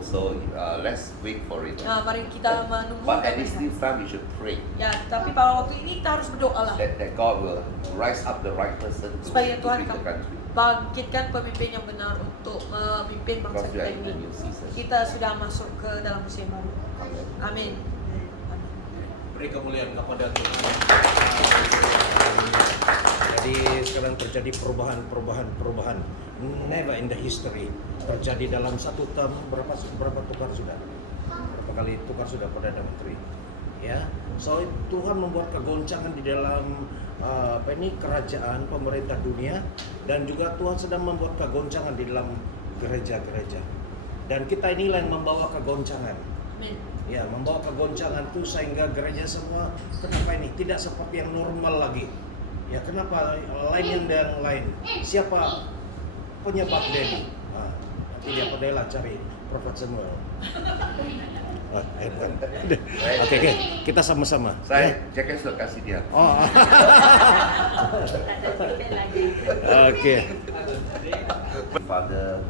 let's wait for it. Nah, mari kita menunggu. But dan at this melihat. time we should pray Ya, tapi pada waktu ini kita harus berdoa lah that God will rise up the right person to supaya Tuhan lead the akan country. bangkitkan pemimpin yang benar untuk memimpin bangsa Because we kita are in the ini. new season. Kita sudah masuk ke dalam musim baru. Amin. Beri kemuliaan kepada Tuhan. Jadi sekarang terjadi perubahan. Never in the history terjadi dalam satu term berapa tukar sudah? Berapa kali tukar sudah Perdana Menteri? Ya, so Tuhan membuat kegoncangan di dalam kerajaan pemerintah dunia, dan juga Tuhan sedang membuat kegoncangan di dalam gereja-gereja. Dan kita inilah yang membawa kegoncangan. Amin. Ya, membawa kegoncangan itu sehingga gereja semua kenapa ini tidak seperti yang normal lagi. Ya, kenapa lain yang lain? Siapa penyebab ini? Nah, nanti dia pedela cari Prophet Samuel. Oke, kita sama-sama. Saya jaket sudah kasih dia. Oh. Oke. Father,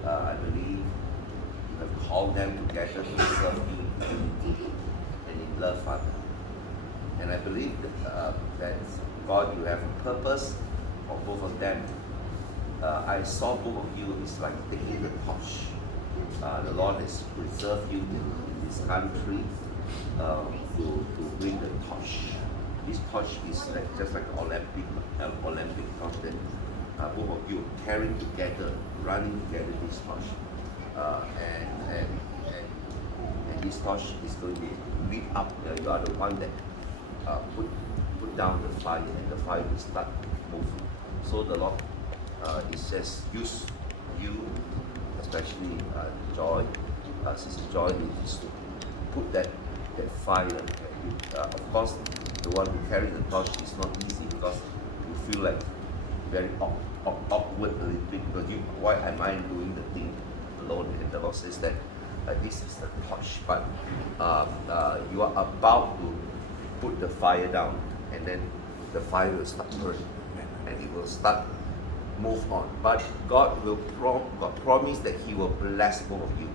I believe you have called them together to serve you and in love, Father. And I believe that God, you have a purpose for both of them. I saw both of you is like taking the torch. The Lord has preserved you in this country to bring the torch. This torch is like, just like Olympic torch. Then both of you carrying together, running together this torch, and this torch is going to lit up. You are the one that put down the fire, and the fire will start moving. So the Lord is just use you, especially Joy, Sister Joy, is to put that fire. Of course, the one who carries the torch is not easy because you feel like very awkward a little bit because why am I doing the thing alone? And the Lord says that this is the torch, but you are about to put the fire down, and then the fire will start burning, and it will start move on. But God will God promise that He will bless both of you.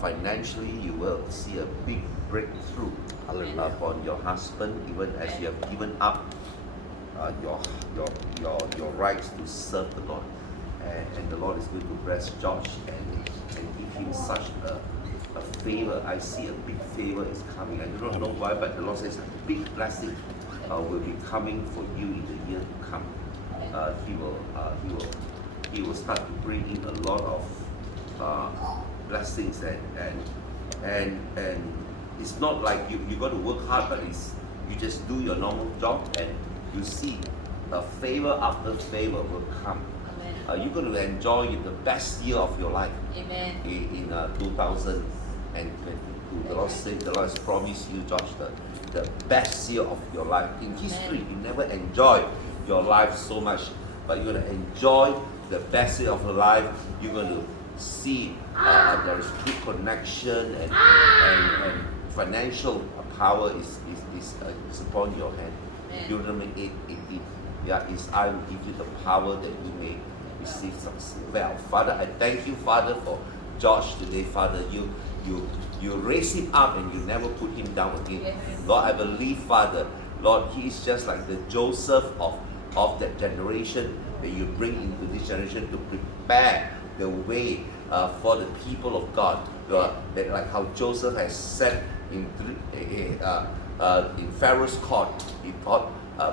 Financially, you will see a big breakthrough upon your husband, even as you have given up your rights to serve the Lord. And the Lord is going to bless Josh and give him such a favor. I see a big favor is coming. I do not know why, but the Lord says a big blessing will be coming for you in the year to come. He will start to bring in a lot of blessings and it's not like you got to work hard, but you just do your normal job and you see favor after favor will come. Amen. You're going to enjoy the best year of your life Amen. in 2022. The Lord said, the Lord has promised you, Josh, the best year of your life. In history, you never enjoyed your life so much, but you're going to enjoy the best year of your life. You're going to see there is good connection and financial power is upon your hand. Deuteronomy 8:18. Yeah, I will give you the power that you may receive success. Well, Father, I thank you, Father, for Josh today, Father. You raise him up and you never put him down again. Yes. Lord, I believe, Father, Lord, he is just like the Joseph of that generation that you bring into this generation to prepare the way for the people of God. That like how Joseph has said in Pharaoh's court, he taught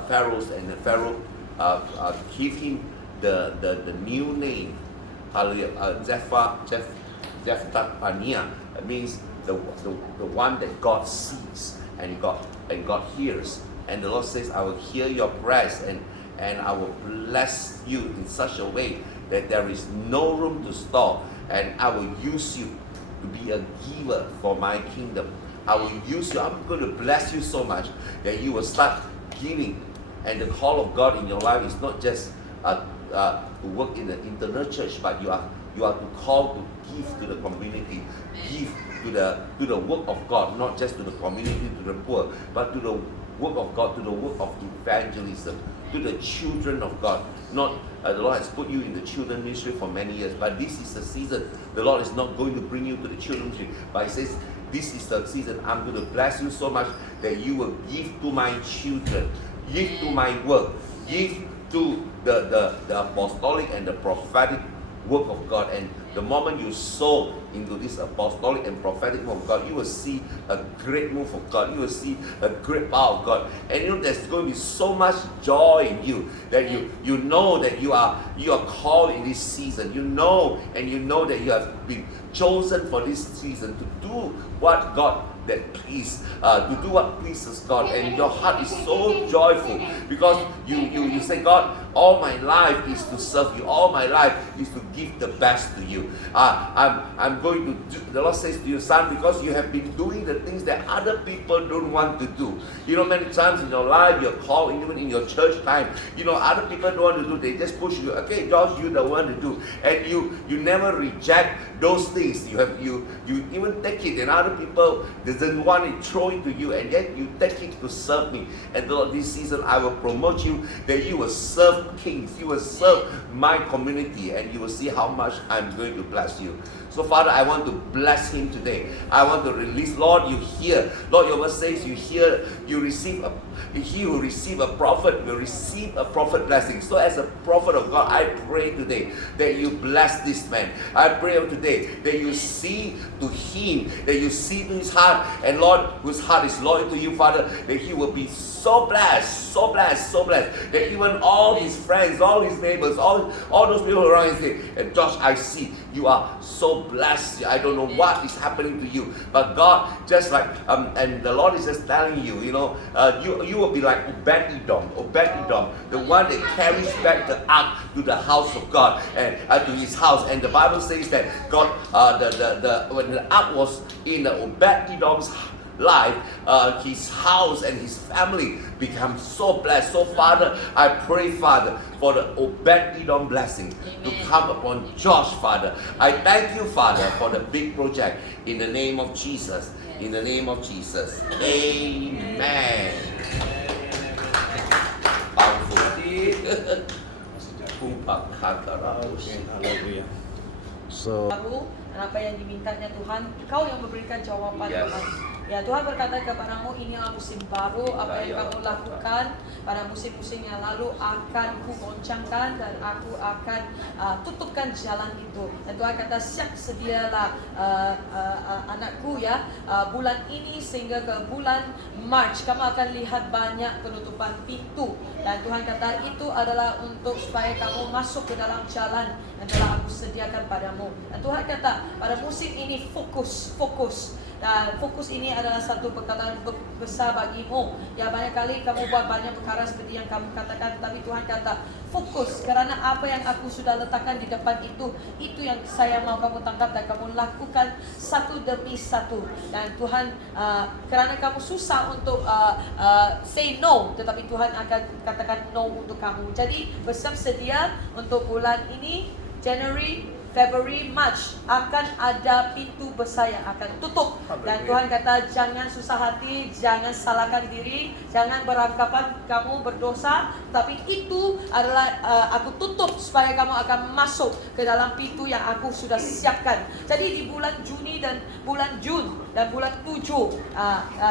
Pharaohs, and the Pharaoh give him the new name, Jephthah-Paneah. It means the one that God sees and God hears. And the Lord says, I will hear your prayers and I will bless you in such a way that there is no room to store, and I will use you to be a giver for my kingdom. I will use you. I'm going to bless you so much that you will start giving. And the call of God in your life is not just to work in the internal church, but you are to call to give to the community, give to the work of God, not just to the community, to the poor, but to the work of God, to the work of evangelism, to the children of God. Not the Lord has put you in the children ministry for many years, but this is the season. The Lord is not going to bring you to the children ministry, but He says, this is the season. I'm going to bless you so much that you will give to my children, give to my work, give to the apostolic and the prophetic work of God. And the moment you sow into this apostolic and prophetic work of God, you will see a great move of God. You will see a great power of God. And you know there's going to be so much joy in you that you know that you are called in this season. You know that you have been chosen for this season to do what God to do what pleases God, and your heart is so joyful because you say, God, all my life is to serve you, all my life is to give the best to you. I'm going to do, the Lord says to you, son, because you have been doing the things that other people don't want to do. You know, many times in your life, you're called, even in your church time, you know, other people don't want to do, they just push you, okay, Josh, you're the one to do, and you never reject those things. You even take it, and other people doesn't want it, throw it to you, and yet you take it to serve me. And Lord, this season I will promote you that you will serve kings, you will serve my community, and you will see how much I'm going to bless you. So Father, I want to bless him today. I want to release, Lord, you hear. Lord, your word says you hear, he who receive a prophet will receive a prophet blessing. So as a prophet of God, I pray today that you bless this man. I pray today that you see to him, that you see to his heart, and Lord, whose heart is loyal to you, Father, that he will be so blessed, so blessed, so blessed, that even all his friends, all his neighbors, all those people around him say, and Josh, I see you are so blessed. I don't know what is happening to you, but God, just like and the Lord is just telling you, you know, you will be like Obed-Edom, the one that carries back the ark to the house of God and to his house. And the Bible says that God, when the ark was in Obed-Edom's life, his house and his family become so blessed. So Father, I pray, Father, for the Obed-Edom blessing to come upon Josh, Father. I thank you, Father, for the big project in the name of Jesus. In the name of Jesus. Amen. Powerful. So Baru dan apa yang dimintanya Tuhan, Kau yang memberikan jawaban, Yes. Tuhan. Ya, Tuhan berkata kepadamu, inilah musim baru, apa yang kamu lakukan pada musim-musim yang lalu akan kugoncangkan dan aku akan tutupkan jalan itu. Dan Tuhan kata, siap sedialah anakku ya, bulan ini sehingga ke bulan March kamu akan lihat banyak penutupan pintu. Dan Tuhan kata itu adalah untuk supaya kamu masuk ke dalam jalan yang telah aku sediakan padamu. Dan Tuhan kata pada musim ini fokus Dan fokus ini adalah satu perkataan besar bagimu. Ya, banyak kali kamu buat banyak perkara seperti yang kamu katakan, tapi Tuhan kata fokus, karena apa yang aku sudah letakkan di depan itu yang saya mau kamu tangkap dan kamu lakukan satu demi satu. Dan Tuhan, karena kamu susah untuk say no, tetapi Tuhan akan katakan no untuk kamu. Jadi bersiap sedia untuk bulan ini, January, February, March, akan ada pintu besar yang akan tutup. Dan Tuhan kata jangan susah hati, jangan salahkan diri, jangan beranggapan kamu berdosa, tapi itu adalah aku tutup supaya kamu akan masuk ke dalam pintu yang aku sudah siapkan. Jadi di bulan Juni dan bulan Jun dan bulan 7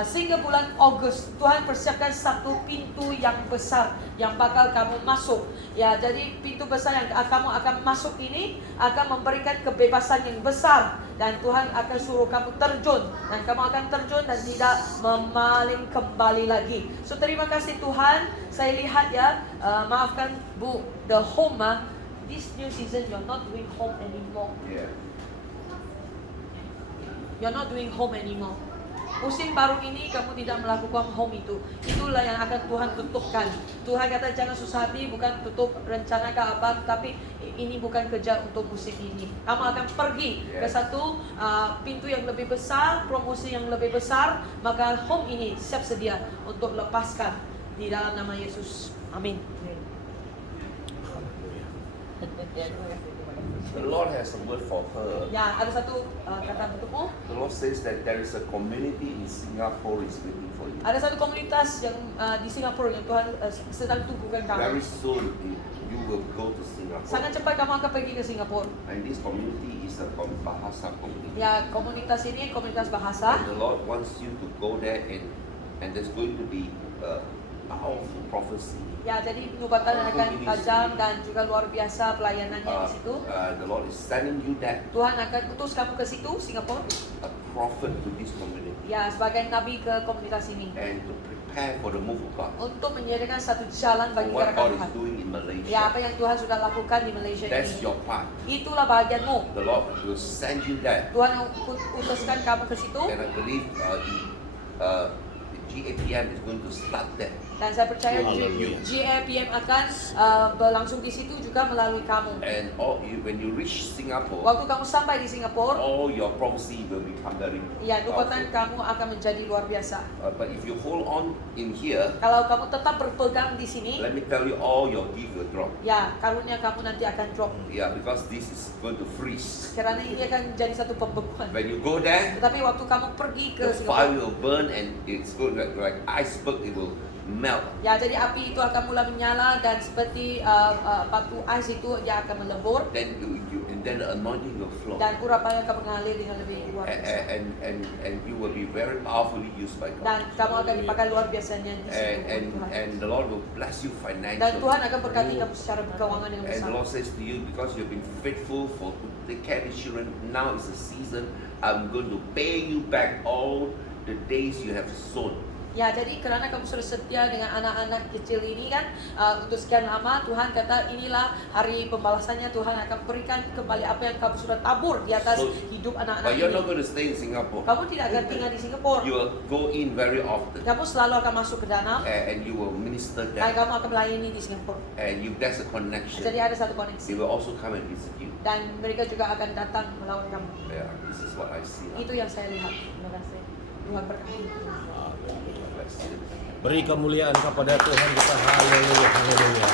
sehingga bulan Agustus, Tuhan persiapkan satu pintu yang besar yang bakal kamu masuk. Ya, jadi pintu besar yang kamu akan masuk ini akan memberikan kebebasan yang besar, dan Tuhan akan suruh kamu terjun, dan kamu akan terjun dan tidak memaling kembali lagi. So terima kasih Tuhan. Saya lihat ya, maafkan Bu, the home, this new season you're not doing home anymore. Yeah. You're not doing home anymore. Musim baru ini kamu tidak melakukan home itu. Itulah yang akan Tuhan tutupkan. Tuhan kata jangan susah hati, bukan tutup rencana ke apa, tapi ini bukan kerja untuk musim ini. Kamu akan pergi ke satu pintu yang lebih besar, promosi yang lebih besar. Maka home ini siap sedia untuk lepaskan di dalam nama Yesus. Amin. The Lord has a word for her. Ya, ada satu kata untukmu. The Lord says that there is a community in Singapore is waiting for you. Ada satu komunitas yang di Singapura yang Tuhan sedang tunggukan Very kamu. soon you will go to Singapore. Sangat cepat kamu akan pergi ke Singapura. And this community is a Bahasa community. Ya, komunitas ini komunitas bahasa. And the Lord wants you to go there and there's going to be a powerful prophecy. Ya, jadi nubatan akan tajam dan juga luar biasa pelayanannya di situ. The Lord is sending you that Tuhan akan utus kamu ke situ, Singapura. a prophet to this community Ya, sebagai nabi ke komunitas ini. and to prepare for the move of God. Untuk menyediakan satu jalan bagi What gerakan God Tuhan. is doing in Malaysia. Ya, apa yang Tuhan sudah lakukan di Malaysia That's ini. your part. Itulah bagianmu. The Lord will send you that. Tuhan utuskan kamu ke situ. And I believe the GAPM is going to start that. Dan saya percaya Hallelujah. GAPM akan berlangsung di situ juga melalui kamu. And when you reach Singapore, Waktu kamu sampai di Singapura, all your prophecy will become very ya nubatan powerful. kamu akan menjadi luar biasa. But if you hold on in here, Kalau kamu tetap berpegang di sini, let me tell you, all your gift will drop. ya karunia kamu nanti akan drop. Yeah, because this is going to freeze. Karena ini akan jadi satu pembekuan. When you go there, Tetapi waktu kamu pergi ke the fire Singapura, will burn and it's going like iceberg. It will melt. ya jadi api itu akan mulai menyala dan seperti batu ais itu dia akan melebur Then then the anointing will flow. dan urapannya akan mengalir dengan lebih luar biasa. And you will be very powerfully used by God. Dan kamu akan dipakai luar biasanya di sini And Tuhan. the Lord will bless you Dan financially. Tuhan akan berkati kamu secara keuangan yang And besar. the Lord says to you, because you've been faithful to take care of the children, now is the season. I'm going to pay you back all the days you have sown. Ya, jadi karena kamu sudah setia dengan anak-anak kecil ini kan untuk sekian lama, Tuhan kata inilah hari pembalasannya. Tuhan akan berikan kembali apa yang kamu sudah tabur di atas So, hidup anak-anak But you're not ini. going to stay in Singapore. Kamu tidak akan tinggal di Singapura. You will go in very often, Kamu selalu akan masuk ke dalam and you will minister dan there. kamu akan melayani di Singapura. And there's a connection. Jadi ada satu They koneksi will also come and visit you. dan mereka juga akan datang melawan kamu. Yeah, this is what I see. Itu yang saya lihat. Terima kasih. Tuhan berkati. Bless you. Beri kemuliaan kepada Tuhan kita. Haleluya, haleluya.